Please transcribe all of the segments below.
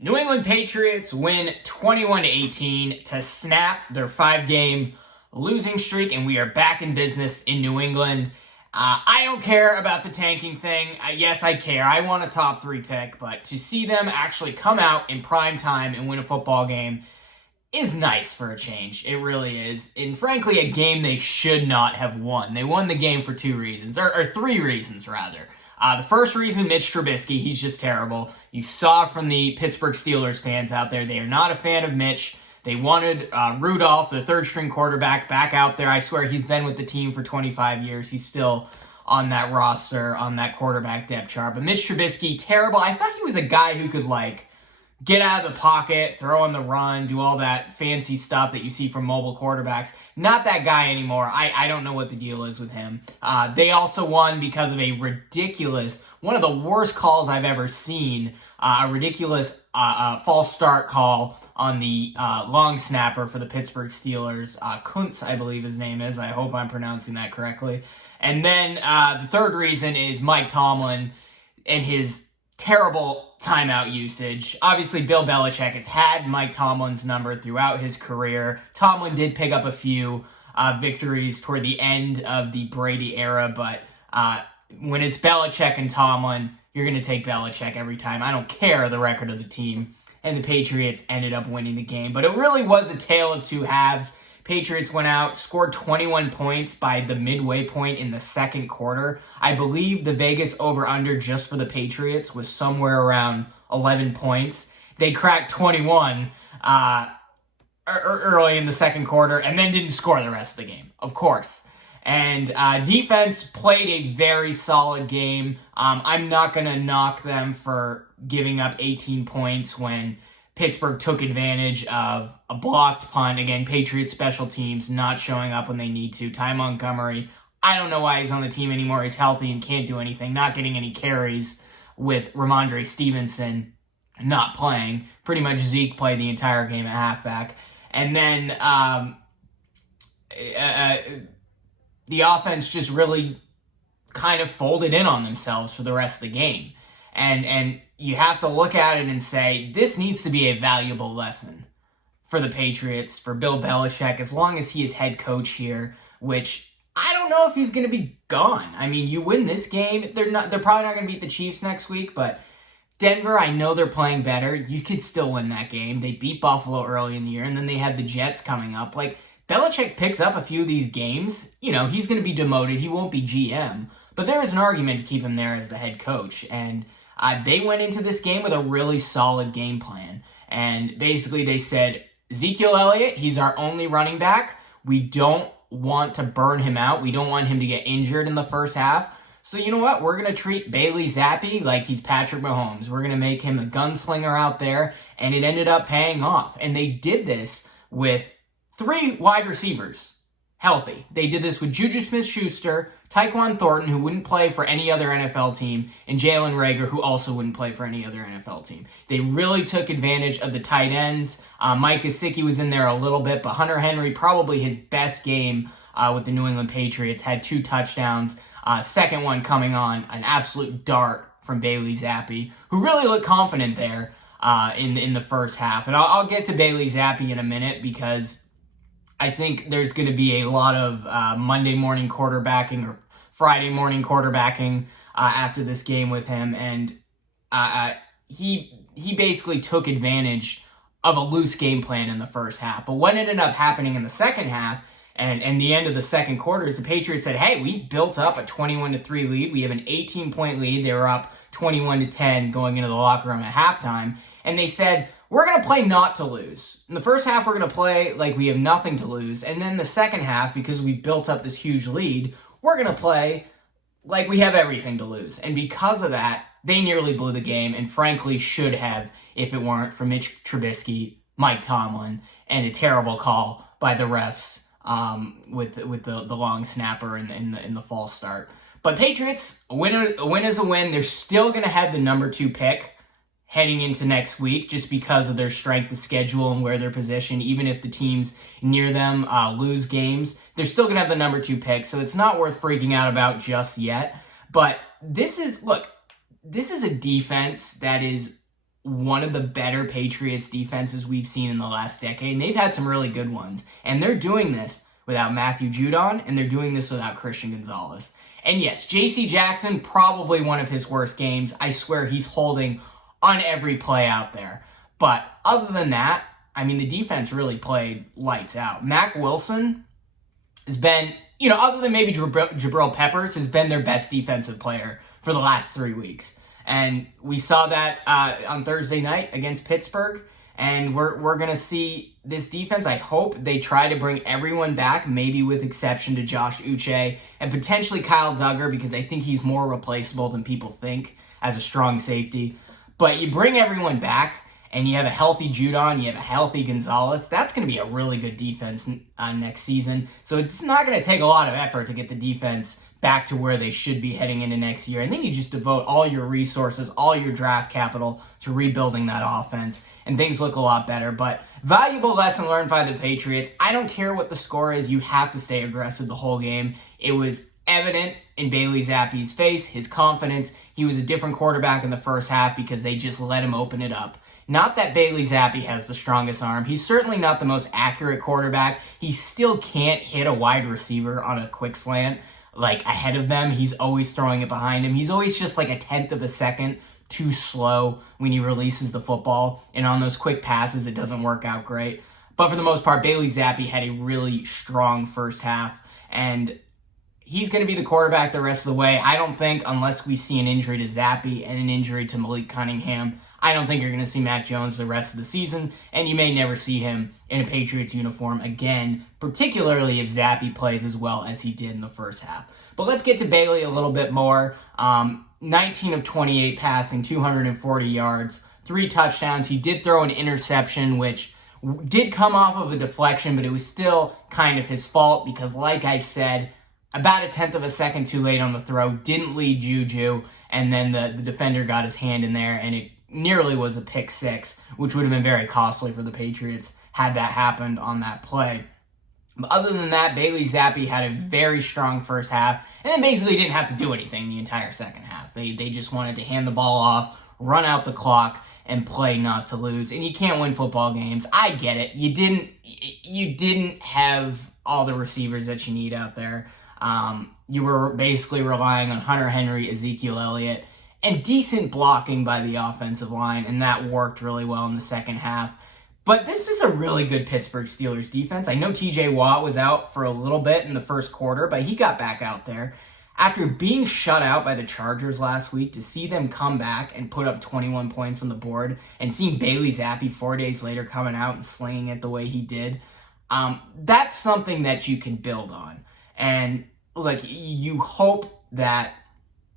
New England Patriots win 21-18 to snap their 5-game losing streak, and we are back in business in New England. I don't care about the tanking thing. Yes, I care. I want a top 3 pick, but to see them actually come out in prime time and win a football game is nice for a change. It really is. And frankly, a game they should not have won. They won the game for 2 reasons, or 3 reasons, rather. The first reason, Mitch Trubisky, he's just terrible. You saw from the Pittsburgh Steelers fans out there, they are not a fan of Mitch. They wanted Rudolph, the third-string quarterback, back out there. I swear he's been with the team for 25 years. He's still on that roster, on that quarterback depth chart. But Mitch Trubisky, terrible. I thought he was a guy who could, get out of the pocket, throw on the run, do all that fancy stuff that you see from mobile quarterbacks. Not that guy anymore. I don't know what the deal is with him. They also won because of a ridiculous, one of the worst calls I've ever seen, a ridiculous false start call on the long snapper for the Pittsburgh Steelers. Kuntz, I believe his name is. I hope I'm pronouncing that correctly. And then the third reason is Mike Tomlin and his terrible timeout usage. Obviously, Bill Belichick has had Mike Tomlin's number throughout his career. Tomlin did pick up a few victories toward the end of the Brady era, but when it's Belichick and Tomlin, you're going to take Belichick every time. I don't care the record of the team. And the Patriots ended up winning the game. But it really was a tale of 2 halves. Patriots went out, scored 21 points by the midway point in the second quarter. I believe the Vegas over-under just for the Patriots was somewhere around 11 points. They cracked 21 early in the second quarter and then didn't score the rest of the game, of course. And defense played a very solid game. I'm not going to knock them for giving up 18 points when Pittsburgh took advantage of a blocked punt. Again, Patriots special teams not showing up when they need to. Ty Montgomery, I don't know why he's on the team anymore. He's healthy and can't do anything. Not getting any carries with Ramondre Stevenson not playing. Pretty much Zeke played the entire game at halfback. And then the offense just really kind of folded in on themselves for the rest of the game. And you have to look at it and say, this needs to be a valuable lesson for the Patriots, for Bill Belichick, as long as he is head coach here, which I don't know if he's going to be gone. I mean, you win this game, they're probably not going to beat the Chiefs next week, but Denver, I know they're playing better. You could still win that game. They beat Buffalo early in the year, and then they had the Jets coming up. Belichick picks up a few of these games. He's going to be demoted. He won't be GM. But there is an argument to keep him there as the head coach. And they went into this game with a really solid game plan. And basically they said, Ezekiel Elliott, he's our only running back. We don't want to burn him out. We don't want him to get injured in the first half. So you know what? We're going to treat Bailey Zappi like he's Patrick Mahomes. We're going to make him a gunslinger out there. And it ended up paying off. And they did this with 3 wide receivers healthy. They did this with Juju Smith-Schuster, Tyquan Thornton, who wouldn't play for any other NFL team, and Jalen Reagor, who also wouldn't play for any other NFL team. They really took advantage of the tight ends. Mike Gesicki was in there a little bit, but Hunter Henry, probably his best game with the New England Patriots, had 2 touchdowns. Second one coming on an absolute dart from Bailey Zappi, who really looked confident there in the first half. And I'll get to Bailey Zappi in a minute because I think there's going to be a lot of Monday morning quarterbacking or Friday morning quarterbacking after this game with him. And he basically took advantage of a loose game plan in the first half. But what ended up happening in the second half and the end of the second quarter is the Patriots said, hey, we've built up a 21-3 lead. We have an 18-point lead. They were up 21-10 going into the locker room at halftime. And they said, we're going to play not to lose. In the first half, we're going to play like we have nothing to lose. And then the second half, because we've built up this huge lead, we're going to play like we have everything to lose. And because of that, they nearly blew the game and frankly should have if it weren't for Mitch Trubisky, Mike Tomlin, and a terrible call by the refs with the long snapper in the false start. But Patriots, a win is a win. They're still going to have the number 2 pick heading into next week just because of their strength of schedule and where they're positioned. Even if the teams near them lose games, they're still going to have the number 2 pick, so it's not worth freaking out about just yet. But this is a defense that is one of the better Patriots defenses we've seen in the last decade, and they've had some really good ones. And they're doing this without Matthew Judon, and they're doing this without Christian Gonzalez. And yes, J.C. Jackson, probably one of his worst games. I swear he's holding on every play out there. But other than that, I mean, the defense really played lights out. Mack Wilson has been, other than maybe Jabril Peppers, has been their best defensive player for the last 3 weeks. And we saw that on Thursday night against Pittsburgh. And we're going to see this defense. I hope they try to bring everyone back, maybe with exception to Josh Uche and potentially Kyle Duggar, because I think he's more replaceable than people think as a strong safety. But you bring everyone back, and you have a healthy Judon, you have a healthy Gonzalez, that's going to be a really good defense next season. So it's not going to take a lot of effort to get the defense back to where they should be heading into next year. And then you just devote all your resources, all your draft capital to rebuilding that offense, and things look a lot better. But valuable lesson learned by the Patriots. I don't care what the score is. You have to stay aggressive the whole game. It was evident in Bailey Zappe's face, his confidence. He was a different quarterback in the first half because they just let him open it up. Not that Bailey Zappe has the strongest arm. He's certainly not the most accurate quarterback. He still can't hit a wide receiver on a quick slant ahead of them. He's always throwing it behind him. He's always just a tenth of a second too slow when he releases the football. And on those quick passes, it doesn't work out great. But for the most part, Bailey Zappe had a really strong first half. And he's going to be the quarterback the rest of the way. I don't think, unless we see an injury to Zappe and an injury to Malik Cunningham, I don't think you're going to see Mac Jones the rest of the season, and you may never see him in a Patriots uniform again, particularly if Zappe plays as well as he did in the first half. But let's get to Bailey a little bit more. 19 of 28 passing, 240 yards, 3 touchdowns. He did throw an interception, which did come off of a deflection, but it was still kind of his fault because, like I said, about a tenth of a second too late on the throw, didn't lead Juju, and then the defender got his hand in there, and it nearly was a pick six, which would have been very costly for the Patriots had that happened on that play. But other than that, Bailey Zappe had a very strong first half, and then basically didn't have to do anything the entire second half. They just wanted to hand the ball off, run out the clock, and play not to lose. And you can't win football games. I get it. You didn't have all the receivers that you need out there. You were basically relying on Hunter Henry, Ezekiel Elliott, and decent blocking by the offensive line, and that worked really well in the second half. But this is a really good Pittsburgh Steelers defense. I know TJ Watt was out for a little bit in the first quarter, but he got back out there. After being shut out by the Chargers last week, to see them come back and put up 21 points on the board, and seeing Bailey Zappe 4 days later coming out and slinging it the way he did, that's something that you can build on. And you hope that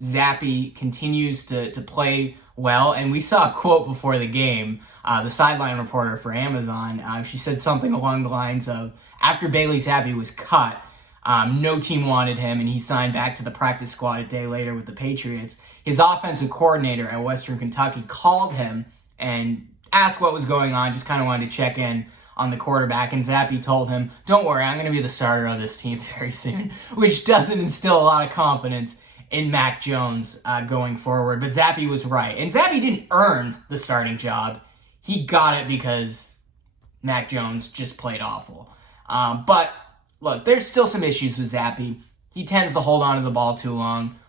Zappe continues to play well, and we saw a quote before the game. The sideline reporter for Amazon, she said something along the lines of, after Bailey Zappe was cut, no team wanted him, and he signed back to the practice squad a day later with the Patriots. His offensive coordinator at Western Kentucky called him and asked what was going on, just kind of wanted to check in on the quarterback, and Zappe told him, "Don't worry, I'm going to be the starter of this team very soon," which doesn't instill a lot of confidence in Mac Jones going forward. But Zappe was right. And Zappe didn't earn the starting job. He got it because Mac Jones just played awful. But look, there's still some issues with Zappe. He tends to hold on to the ball too long.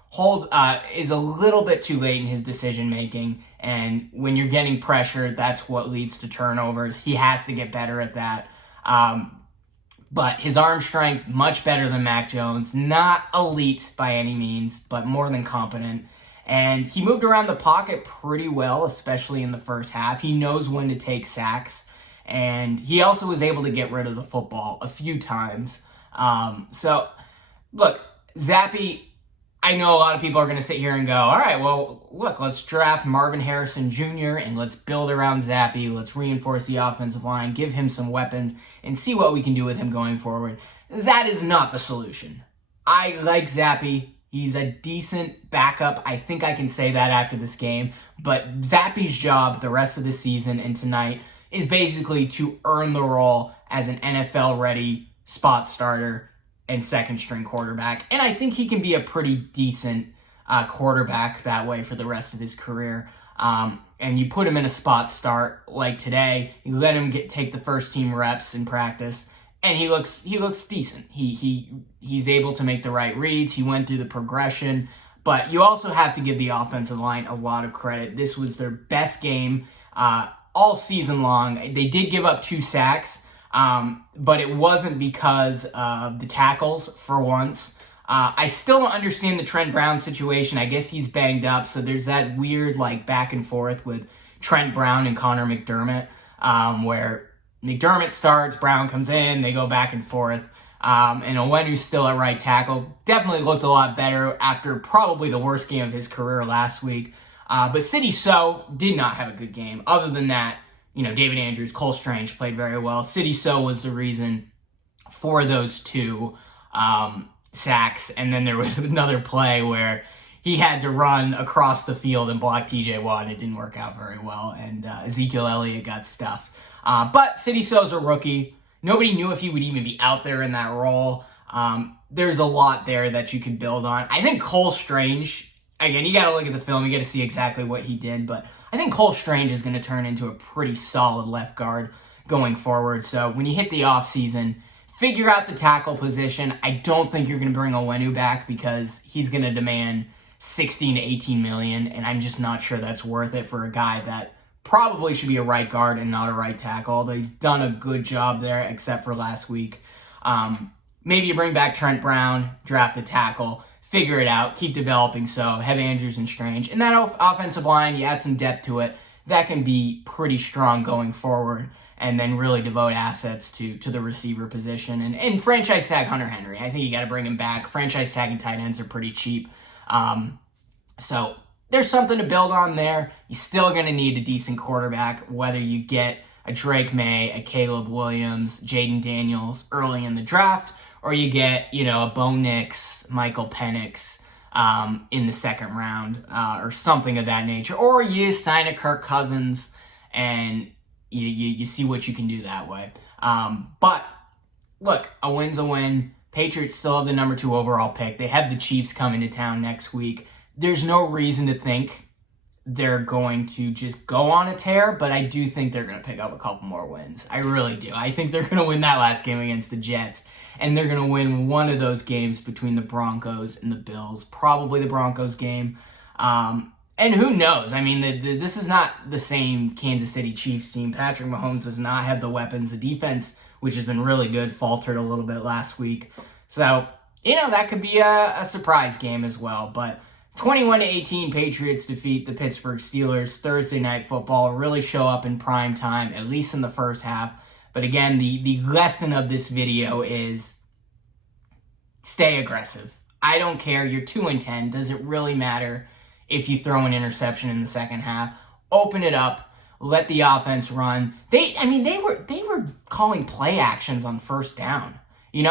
Is a little bit too late in his decision making. And when you're getting pressure, that's what leads to turnovers. He has to get better at that. But his arm strength, much better than Mac Jones. Not elite by any means, but more than competent. And he moved around the pocket pretty well, especially in the first half. He knows when to take sacks. And he also was able to get rid of the football a few times. So, look, Zappe, I know a lot of people are going to sit here and go, all right, well, look, let's draft Marvin Harrison Jr. and let's build around Zappe. Let's reinforce the offensive line, give him some weapons, and see what we can do with him going forward. That is not the solution. I like Zappe. He's a decent backup. I think I can say that after this game. But Zappe's job the rest of the season and tonight is basically to earn the role as an NFL-ready spot starter and second-string quarterback. And I think he can be a pretty decent quarterback that way for the rest of his career. and you put him in a spot start like today, you let him take the first team reps in practice, and he looks decent. He's able to make the right reads. He went through the progression, but you also have to give the offensive line a lot of credit. This was their best game all season long. They did give up 2 sacks, but it wasn't because of the tackles for once. I still don't understand the Trent Brown situation. I guess he's banged up, so there's that weird back and forth with Trent Brown and Connor McDermott, where McDermott starts, Brown comes in, they go back and forth. And Onwenu's still at right tackle. Definitely looked a lot better after probably the worst game of his career last week. But Sidy Sow did not have a good game. Other than that, David Andrews, Cole Strange played very well. Sidy Sow was the reason for those 2 sacks. And then there was another play where he had to run across the field and block TJ Watt, and it didn't work out very well. And Ezekiel Elliott got stuffed. But Sidy Sow's a rookie. Nobody knew if he would even be out there in that role. There's a lot there that you can build on. I think Cole Strange, again, you got to look at the film. You got to see exactly what he did. But I think Cole Strange is going to turn into a pretty solid left guard going forward. So when you hit the offseason, figure out the tackle position. I don't think you're going to bring Onwenu back because he's going to demand 16 to 18 million, and I'm just not sure that's worth it for a guy that probably should be a right guard and not a right tackle, although he's done a good job there except for last week. Maybe you bring back Trent Brown, draft a tackle, figure it out, keep developing, so have Andrews and Strange. And that offensive line, you add some depth to it, that can be pretty strong going forward, and then really devote assets to the receiver position. And franchise tag Hunter Henry. I think you got to bring him back. Franchise tagging tight ends are pretty cheap. So there's something to build on there. You're still going to need a decent quarterback, whether you get a Drake May, a Caleb Williams, Jaden Daniels early in the draft, or you get, a Bo Nix, Michael Penix in the second round or something of that nature. Or you sign a Kirk Cousins and you see what you can do that way. But look, a win's a win. Patriots still have the number 2 overall pick. They have the Chiefs coming to town next week. There's no reason to think they're going to just go on a tear, but I do think they're going to pick up a couple more wins. I really do. I think they're going to win that last game against the Jets, and they're going to win one of those games between the Broncos and the Bills, probably the Broncos game. And who knows? I mean, this is not the same Kansas City Chiefs team. Patrick Mahomes does not have the weapons. The defense, which has been really good, faltered a little bit last week. So, that could be a surprise game as well. But 21-18, Patriots defeat the Pittsburgh Steelers. Thursday Night Football really show up in prime time, at least in the first half. But again, the lesson of this video is stay aggressive. I don't care. You're 2-10. Does it really matter if you throw an interception in the second half? Open it up. Let the offense run. They were calling play actions on first down.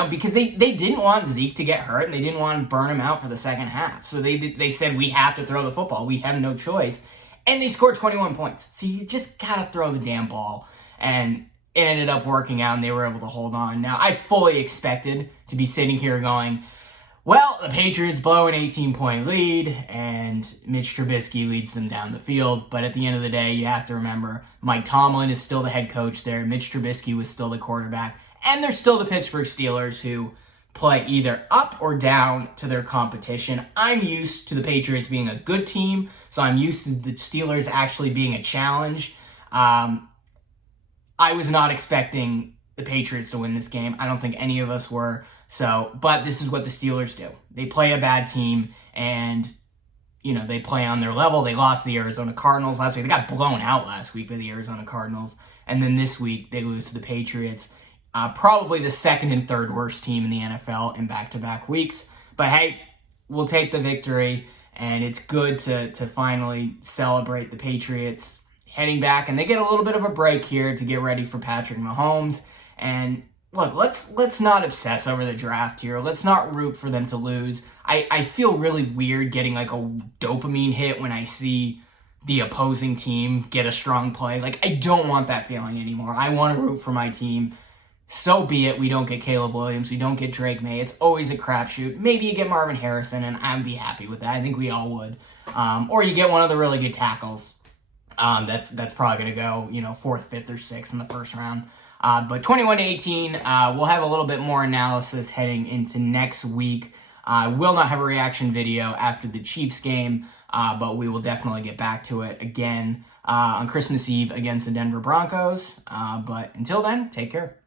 Because they didn't want Zeke to get hurt and they didn't want to burn him out for the second half. So they said, we have to throw the football. We have no choice. And they scored 21 points. So you just got to throw the damn ball. And it ended up working out and they were able to hold on. Now, I fully expected to be sitting here going, well, the Patriots blow an 18-point lead and Mitch Trubisky leads them down the field. But at the end of the day, you have to remember Mike Tomlin is still the head coach there. Mitch Trubisky was still the quarterback. And there's still the Pittsburgh Steelers who play either up or down to their competition. I'm used to the Patriots being a good team, so I'm used to the Steelers actually being a challenge. I was not expecting the Patriots to win this game. I don't think any of us were. But this is what the Steelers do. They play a bad team, and they play on their level. They lost to the Arizona Cardinals last week. They got blown out last week by the Arizona Cardinals. And then this week, they lose to the Patriots. Probably the second and third worst team in the NFL in back-to-back weeks. But hey, we'll take the victory, and it's good to finally celebrate the Patriots heading back. And they get a little bit of a break here to get ready for Patrick Mahomes. And look, let's not obsess over the draft here. Let's not root for them to lose. I feel really weird getting like a dopamine hit when I see the opposing team get a strong play. I don't want that feeling anymore. I want to root for my team. So be it. We don't get Caleb Williams. We don't get Drake May. It's always a crapshoot. Maybe you get Marvin Harrison, and I'd be happy with that. I think we all would. Or you get one of the really good tackles. That's probably going to go, 4th, 5th, or 6th in the first round. But 21-18, we'll have a little bit more analysis heading into next week. I will not have a reaction video after the Chiefs game, but we will definitely get back to it again on Christmas Eve against the Denver Broncos. But until then, take care.